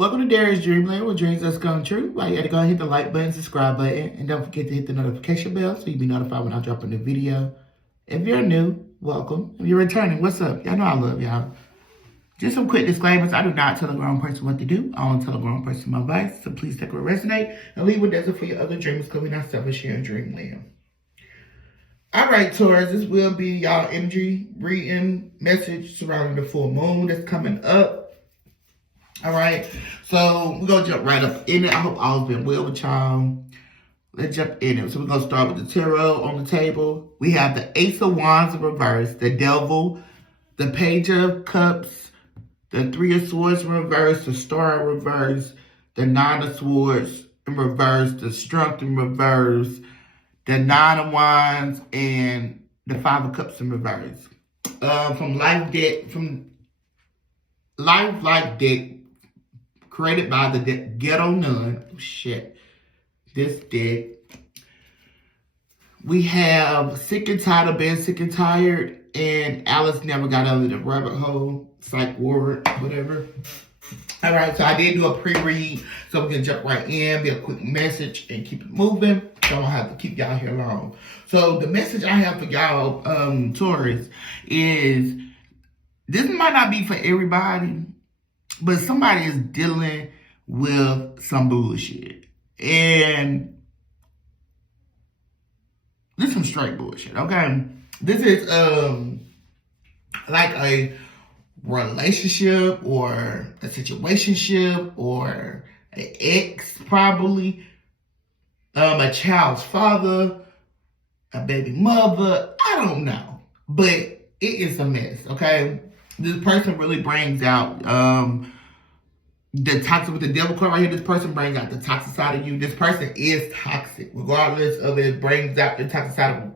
Welcome to Deria's Dreamland, where dreams that's come true. Right, you gotta go ahead and hit the like button, subscribe button, and don't forget to hit the notification bell so you'll be notified when I drop a new video. If you're new, welcome. If you're returning, what's up? Y'all know I love y'all. Just some quick disclaimers. I do not tell a grown person what to do. I don't tell a grown person my advice, so please take what resonate and leave what doesn't for your other dreamers, because we're not selfish here in Dreamland. Alright, Taurus, this will be y'all energy reading message surrounding the full moon that's coming up. Alright, so we're going to jump right up in it. I hope all's been well with y'all. Let's jump in it. So we're going to start with the tarot on the table. We have the Ace of Wands in reverse, the Devil, the Page of Cups, the Three of Swords in reverse, the Star in reverse, the Nine of Swords in reverse, the Strength in reverse, the Nine of Wands, and the Five of Cups in reverse. From Life Deck, created by the Ghetto Nun. Oh, shit. This deck. We have Sick and Tired of Being Sick and Tired, and Alice Never Got Out of the Rabbit Hole. Psych ward, whatever. Alright, so I did do a pre-read, so we can jump right in, be a quick message, and keep it moving. So I don't have to keep y'all here long. So the message I have for y'all, Taurus, is this might not be for everybody, but somebody is dealing with some bullshit. And this is some straight bullshit, okay? This is like a relationship or a situationship or an ex probably, a child's father, a baby mother, I don't know. But it is a mess, okay? This person really brings out the toxic with the Devil card right here. This person brings out the toxic side of you. This person is toxic, regardless of it brings out the toxic side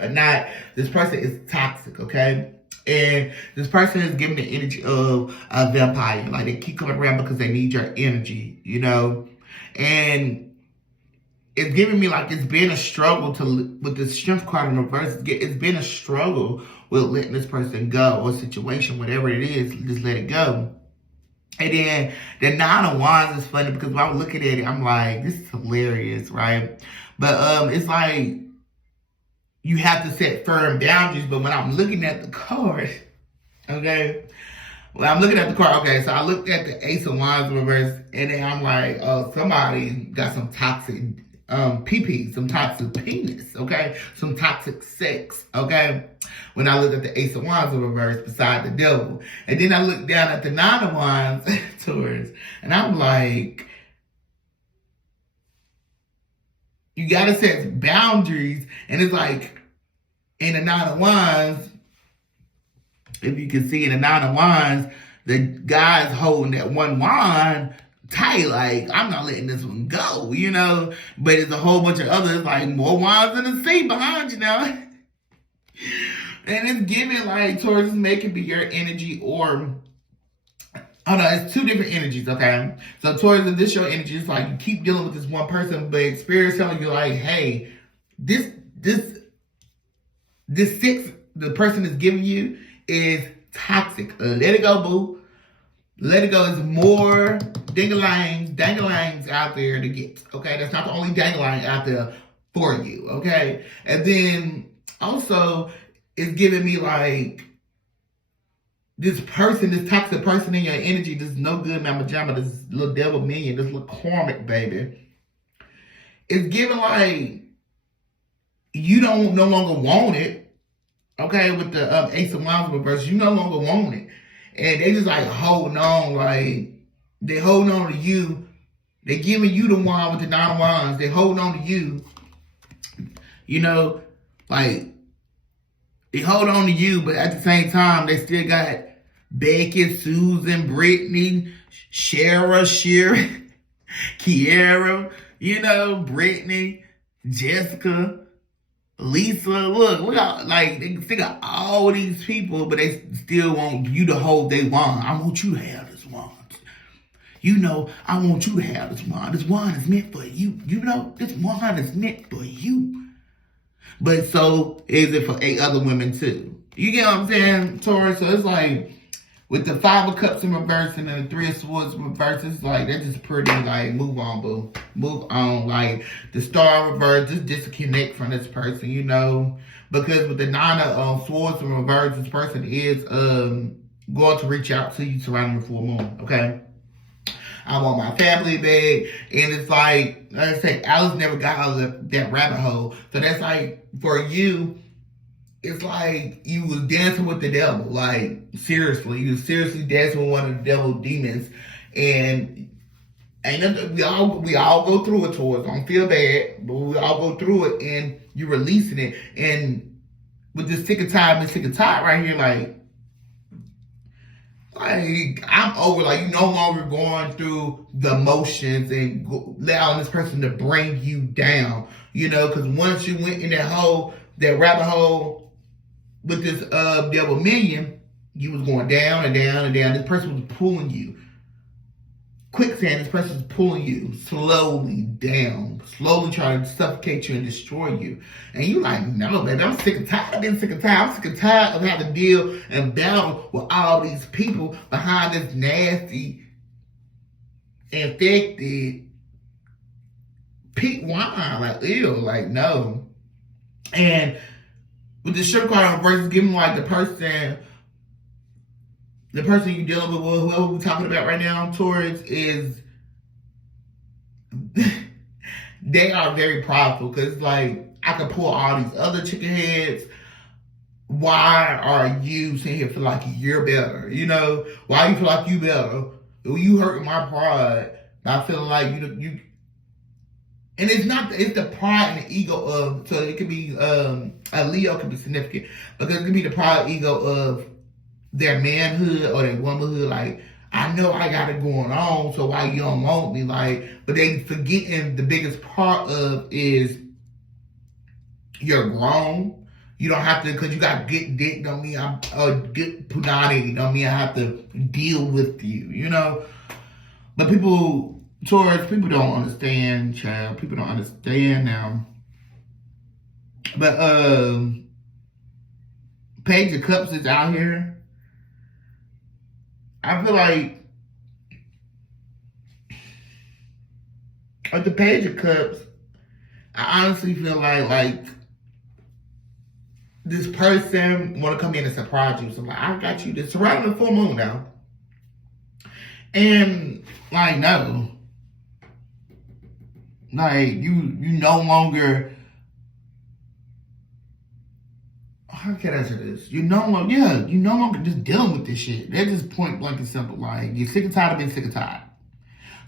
or not. This person is toxic, okay? And this person is giving the energy of a vampire. Like, they keep coming around because they need your energy, you know? And it's giving me like it's been a struggle with the Strength card in reverse. It's been a struggle with letting this person go, or situation, whatever it is, just let it go. And then the Nine of Wands is funny because when I was looking at it, I'm like, this is hilarious, right? But it's like you have to set firm boundaries. But when I'm looking at the card, okay, when I'm looking at the card, okay, so I looked at the Ace of Wands in reverse, and then I'm like, oh, somebody got some toxic PP, some toxic penis, okay? Some toxic sex, okay? When I looked at the Ace of Wands in reverse beside the Devil. And then I looked down at the Nine of Wands Taurus, and I'm like, you gotta set boundaries. And it's like, in the Nine of Wands, if you can see in the Nine of Wands, the guy's holding that one wand tight, like, I'm not letting this one go, you know? But there's a whole bunch of others, like, more wands in the sea behind you now. And it's giving, like, Taurus, make it be your energy, or, oh no, it's two different energies, okay? So Taurus, if this your energy, it's like you keep dealing with this one person, but Spirit's telling you, like, hey, this six the person is giving you is toxic. Let it go, boo. Let it go. There's more dangalangs out there to get, okay? That's not the only dangalang out there for you, okay? And then also, it's giving me like this person, this toxic person in your energy, this no good mama jamma, this little devil minion, this little karmic baby. It's giving like you don't no longer want it, okay? With the Ace of Wands reverse, you no longer want it. And they just like holding on, like they holding on to you. They giving you the wand with the Nine of Wands. They holding on to you. You know, like they hold on to you, but at the same time, they still got Becky, Susan, Brittany, Shara, Kiara, you know, Brittany, Jessica, Lisa. Look got, like, they got all these people, but they still want you to hold their wand. I want you to have this wand. You know, I want you to have this wand. This wand is meant for you. You know, this wand is meant for you. But so is it for 8 other women too. You get what I'm saying, Taurus? So it's like, With the Five of Cups in reverse and then the Three of Swords in reverse, it's like, that's just pretty, like, move on, boo. Move on. Like, the Star in reverse, just disconnect from this person, you know? Because with the Nine of Swords in reverse, this person is going to reach out to you surrounding the full moon, okay? I want my family back. And it's like I say, Alice never got out of that rabbit hole. So that's like, for you, it's like you was dancing with the devil. Like, seriously. You was seriously dancing with one of the devil demons. And we all go through it, Taurus. Don't feel bad. But we all go through it, and you're releasing it. And with this sick and tired right here, like I'm over, like, you no longer going through the motions and allowing this person to bring you down, you know, because once you went in that rabbit hole with this devil minion, you was going down and down and down. This person was pulling you. Quicksand, this person is pulling you slowly down, slowly trying to suffocate you and destroy you. And you like, no, baby, I'm sick and tired. I'm sick and tired of having to deal and battle with all these people behind this nasty, infected pink wine. Like, ew, like, no. And with the sugar card versus giving, like, the person you're dealing with, whoever we're talking about right now, Taurus, is they are very prideful, because, like, I could pull all these other chicken heads. Why are you sitting here feel like you're better? You know, why you feel like you better? You hurting my pride. I feel like you. And it's the pride and the ego of, so it could be, a Leo could be significant, because it could be the pride ego of their manhood or their womanhood. Like, I know I got it going on, so why you don't want me? Like, but they forgetting the biggest part of is you're grown. You don't have to, because you got good dick, don't mean good punani, don't mean I have to deal with you, you know? But Taurus, people don't understand, child. People don't understand now. But Page of Cups is out here. I feel like with the Page of Cups, I honestly feel like this person want to come in and surprise you. So, like, I got you this surrounding the full moon now. And, like, no. Like, you no longer, how can I say this? You no longer just dealing with this shit. They're just point blank and simple. Like, you're sick and tired of being sick and tired.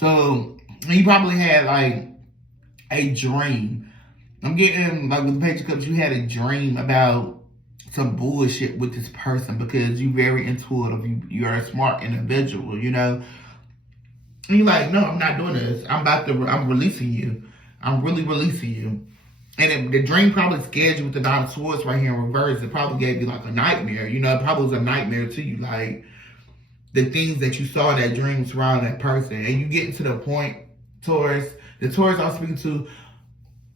So, you probably had, like, a dream. I'm getting, like, with the Page of Cups, you had a dream about some bullshit with this person, because you're very intuitive. You're a smart individual, you know? And you're like, no, I'm not doing this. I'm releasing you. I'm really releasing you. And the dream probably scared you with the Nine of Swords right here in reverse. It probably gave you, like, a nightmare. You know, it probably was a nightmare to you. Like, the things that you saw in that dream surrounding that person. And you get to the point, Taurus, the Taurus I'm speaking to,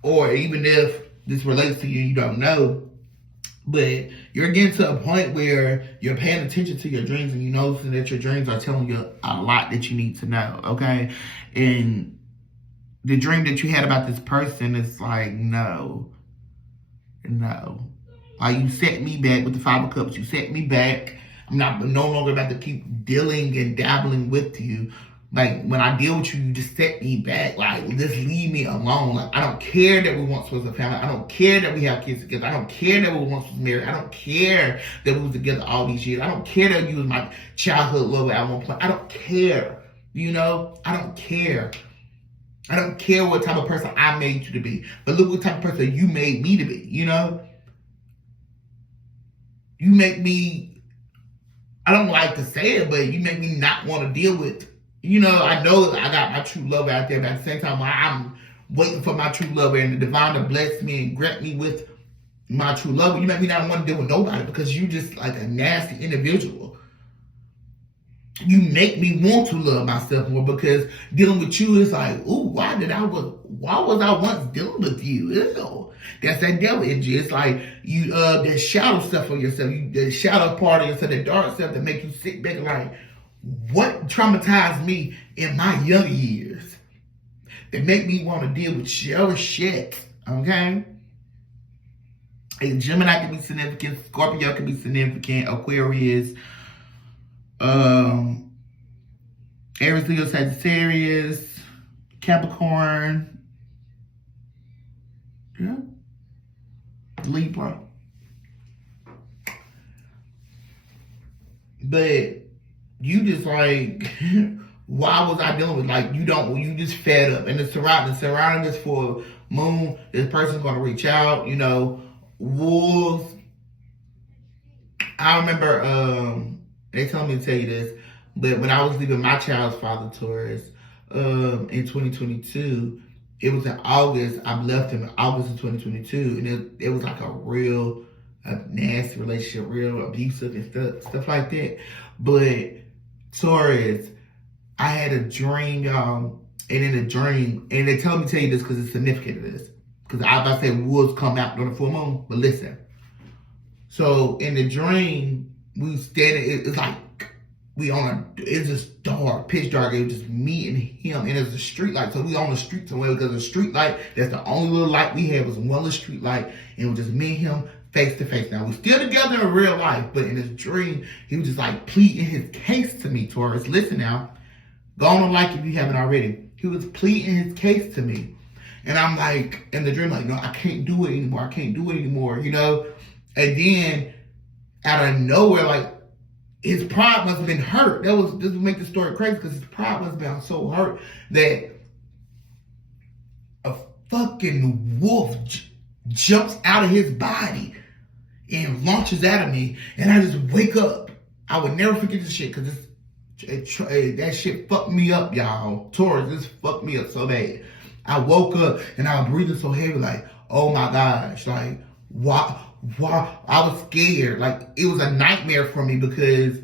or even if this relates to you, you don't know, but you're getting to a point where you're paying attention to your dreams, and you know that your dreams are telling you a lot that you need to know, okay? And the dream that you had about this person is like, no. Like, you set me back with the Five of Cups. You set me back. I'm no longer about to keep dealing and dabbling with you. Like, when I deal with you, you just set me back. Like, just leave me alone. Like, I don't care that we once was a family. I don't care that we have kids together. I don't care that we once was married. I don't care that we was together all these years. I don't care that you was my childhood lover at one point. I don't care. You know? I don't care. I don't care what type of person I made you to be. But look what type of person you made me to be, you know? You make me, I don't like to say it, but you make me not want to deal with, you know, I know I got my true love out there, but at the same time, I'm waiting for my true lover and the divine to bless me and grant me with my true lover. You make me not want to deal with nobody, because you just like a nasty individual. you make me want to love myself more, because dealing with you is like, ooh, why was I once dealing with you? Ew. That's that devil energy. It's like you that shadow stuff on yourself, the shadow part of yourself, the dark stuff that make you sit back and like, what traumatized me in my young years that make me want to deal with your shit. Okay? A Gemini can be significant, Scorpio can be significant, Aquarius, Aries, Leo, Sagittarius, Capricorn, yeah, Libra. But you just like, why was I dealing with, like, you just fed up. And the surrounding this for moon, this person's gonna reach out, you know, wolves. I remember, they told me to tell you this, but when I was leaving my child's father, Taurus, in 2022, it was in August. I left him in August of 2022, and it was like a nasty relationship, real abusive and stuff like that. But Taurus, I had a dream, y'all, and in a dream, and they told me to tell you this because it's significant to this, because I was about to say wolves come out during the full moon, but listen. So in the dream, we standing, it's like, it's just dark, pitch dark. It was just me and him, and there's a street light. So we on the street somewhere, because the street light, that's the only little light we had, was one little street light, and it was just me and him face to face. Now, we're still together in real life, but in his dream, he was just like pleading his case to me, Taurus. Listen now, go on and like if you haven't already. He was pleading his case to me. And I'm like, in the dream, like, no, I can't do it anymore. I can't do it anymore, you know? And then, out of nowhere, like, his pride must have been hurt. This would make the story crazy, because his pride must have been so hurt that a fucking wolf jumps out of his body and launches out of me, and I just wake up. I would never forget this shit, because that shit fucked me up, y'all. Taurus, this fucked me up so bad. I woke up and I was breathing so heavy, like, oh my gosh, like, why? I was scared. Like, it was a nightmare for me, because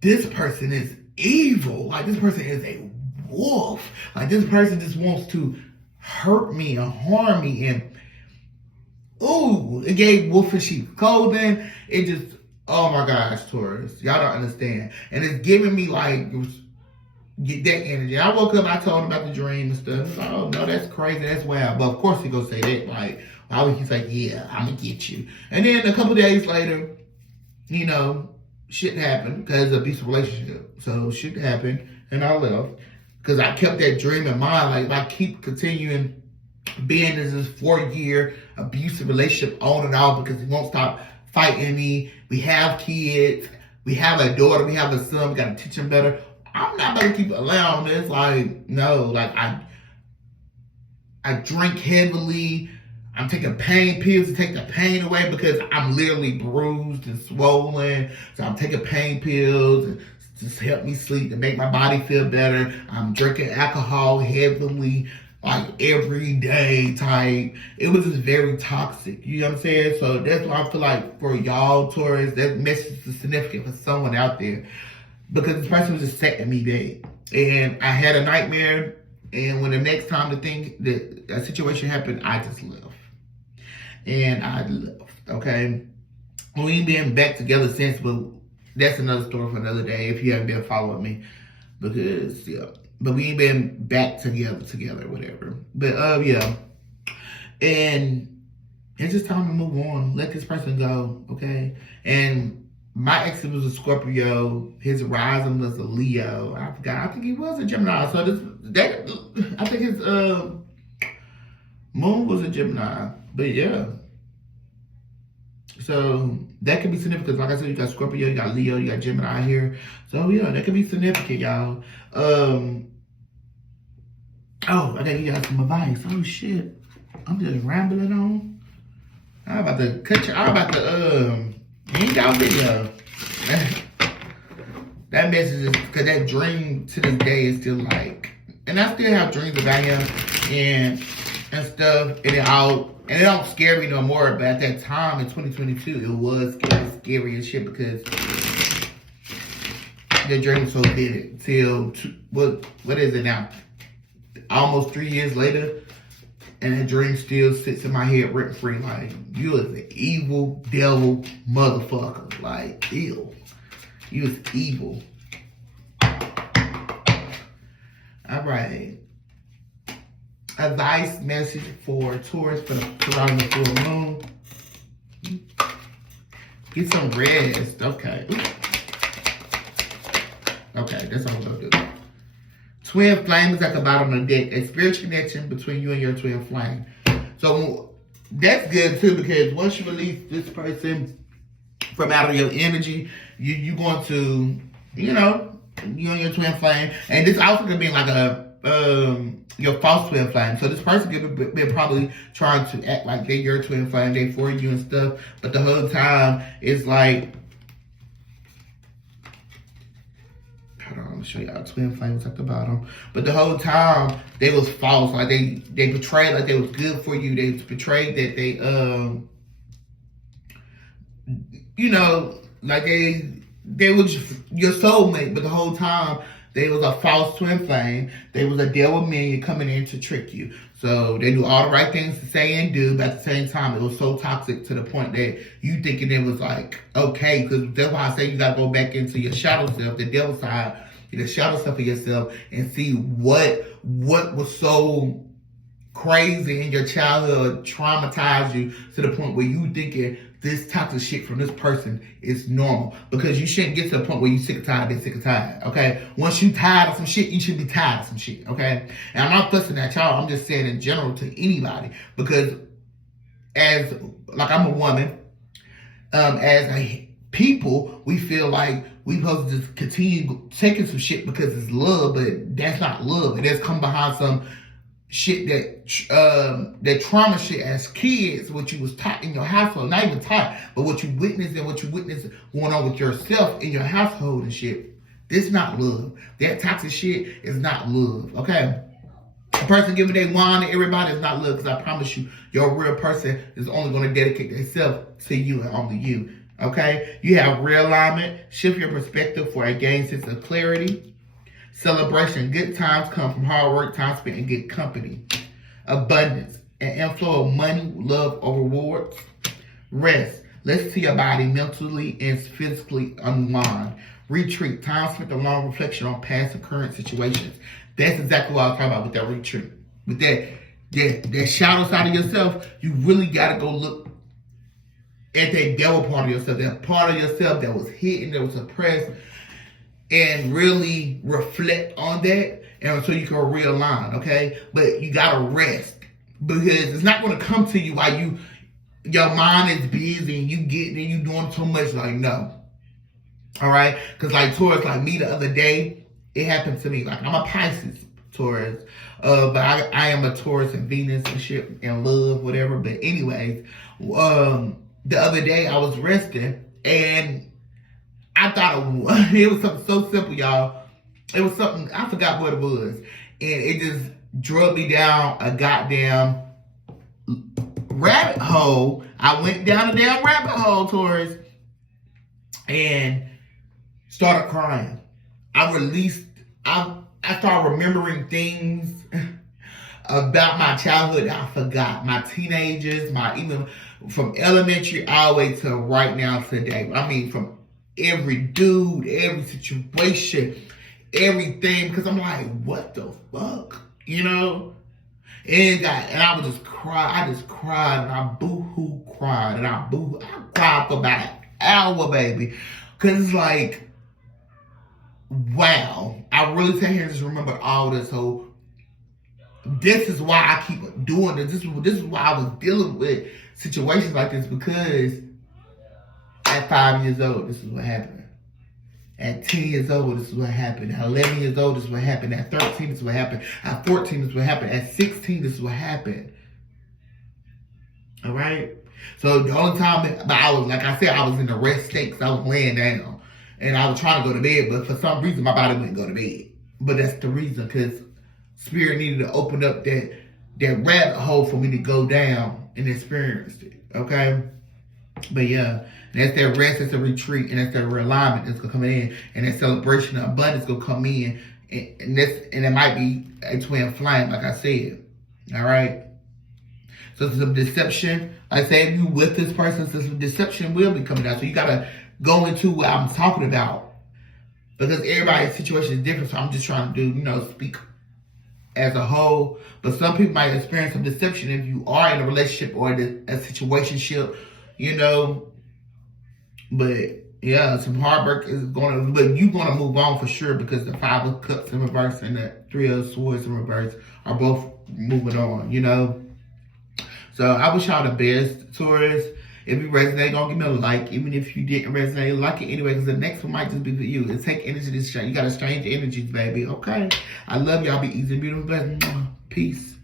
this person is evil. Like, this person is a wolf. Like, this person just wants to hurt me and harm me. And, ooh, it gave wolf in sheep's clothing. It just, oh my gosh, Taurus. Y'all don't understand. And it's giving me, like, get that energy. I woke up, I told him about the dream and stuff. Like, oh no, that's crazy, that's wild. But of course he gonna say that. Like, why would he's like, yeah, I'm gonna get you. And then a couple days later, you know, shit happened, because of abusive relationship. So shit happened, and I left, because I kept that dream in mind. Like, if I keep continuing being in this 4-year abusive relationship on and off, because he won't stop fighting me. We have kids, we have a daughter, we have a son, we gotta teach him better. I'm not going to keep allowing this. Like, no, like, I drink heavily. I'm taking pain pills to take the pain away, because I'm literally bruised and swollen. So I'm taking pain pills and just help me sleep, to make my body feel better. I'm drinking alcohol heavily, like every day type. It was just very toxic. You know what I'm saying? So that's why I feel like for y'all, Taurus, that message is significant for someone out there. Because this person was just setting me back. And I had a nightmare. And when the next time that situation happened, I just left. And I left, okay? We ain't been back together since, but that's another story for another day if you haven't been following me. Because, yeah. But we ain't been back together, whatever. But, yeah. And it's just time to move on. Let this person go, okay? And my ex was a Scorpio. His rising was a Leo. I forgot. I think he was a Gemini. So I think his moon was a Gemini. But yeah. So that could be significant. Like I said, you got Scorpio, you got Leo, you got Gemini here. So yeah, that could be significant, y'all. Oh, I gotta give y'all some advice. Oh shit. I'm just rambling on. I'm about to cut you. I'm about to end y'all video. That message is, because that dream to this day is still like, and I still have dreams about him and stuff, and it don't scare me no more. But at that time in 2022, it was scary as shit, because The dream was so vivid till what is it now? Almost 3 years later, and that dream still sits in my head rent free. Like, you is an evil devil motherfucker. Like, ew. You is evil. All right. Advice message for Taurus for surrounding the full moon. Get some rest. Okay. Okay, that's all I'm gonna do. Twin flame is at the bottom of the deck. A spiritual connection between you and your twin flame. So that's good too, because once you release this person from out of your energy, you're going to, you and your twin flame, and this also could be like your false twin flame. So this person could be probably trying to act like they're your twin flame, they for you and stuff, but the whole time it's like, hold on, I'm gonna show y'all twin flames at the bottom. But the whole time they was false. Like they portrayed like they was good for you. They portrayed that they like they was your soulmate, but the whole time they was a false twin flame. They was a devil minion coming in to trick you. So they knew all the right things to say and do, but at the same time, it was so toxic to the point that you thinking it was like, okay, because that's why I say you got to go back into your shadow self, the devil side, the shadow self of yourself, and see what was so crazy in your childhood, traumatized you to the point where you thinking this toxic shit from this person is normal. Because you shouldn't get to the point where you sick and tired, been sick and tired, okay? Once you tired of some shit, you should be tired of some shit, okay? And I'm not fussing at y'all, I'm just saying in general to anybody. Because I'm a woman, as a people, we feel like we supposed to just continue taking some shit because it's love, but that's not love. It has come behind some shit that trauma shit as kids, what you was taught in your household, not even taught, but what you witnessed and what you witnessed going on with yourself in your household and shit. This is not love. That toxic shit is not love, okay? A person giving their wine to everybody is not love, because I promise you, your real person is only going to dedicate themselves to you and only you, okay? You have realignment, shift your perspective for a gained sense of clarity. Celebration, good times come from hard work, time spent in good company. Abundance, an inflow of money, love, or rewards. Rest, listen to your body mentally and physically unwind. Retreat, time spent on long reflection on past and current situations. That's exactly what I was talking about with that retreat. With that shadow side of yourself, you really got to go look at that devil part of yourself, that part of yourself that was hidden, that was suppressed, and really reflect on that, and so you can realign, okay? But you gotta rest, because it's not gonna come to you while your mind is busy and you doing so much. Like, no, all right? Because like Taurus, like me the other day, it happened to me. Like, I'm a Pisces Taurus, but I am a Taurus and Venus and shit and love, whatever. But anyways, the other day I was resting, and I thought it was something so simple, y'all. It was something, I forgot what it was. And it just drug me down a goddamn rabbit hole. I went down a damn rabbit hole, Taurus, and started crying. I started remembering things about my childhood that I forgot. My teenagers, even from elementary all the way to right now today. I mean, from every dude, every situation, everything, because I'm like, what the fuck, And I would just cry. I just cried, and I boo-hoo cried, and I cried for about an hour, baby, because it's like, wow, I really sat here and just remember all this. So this is why I keep doing this. This is why I was dealing with situations like this, because at 5 years old, this is what happened. At 10 years old, this is what happened. At 11 years old, this is what happened. At 13, this is what happened. At 14, this is what happened. At 16, this is what happened. All right? So the only time that I was, like I said, I was in the rest state, because I was laying down. And I was trying to go to bed, but for some reason, my body wouldn't go to bed. But that's the reason, because Spirit needed to open up that rabbit hole for me to go down and experience it. Okay? But yeah, And that's that rest, that's a retreat, and that's that realignment that's gonna come in, and that celebration of abundance gonna come in, and it might be a twin flame, like I said. All right. So some deception. I say if you with this person, so some deception will be coming out. So you gotta go into what I'm talking about, because everybody's situation is different. So I'm just trying to do, speak as a whole. But some people might experience some deception if you are in a relationship or a situationship, But yeah, some heartbreak is but you're gonna move on for sure, because the 5 of Cups in reverse and the 3 of Swords in reverse are both moving on, So I wish y'all the best, Taurus. If you resonate, don't give me a like. Even if you didn't resonate, like it anyway, because the next one might just be for you. And take energy to change. You gotta change the energies, baby. Okay. I love y'all. Be easy and beautiful. Peace.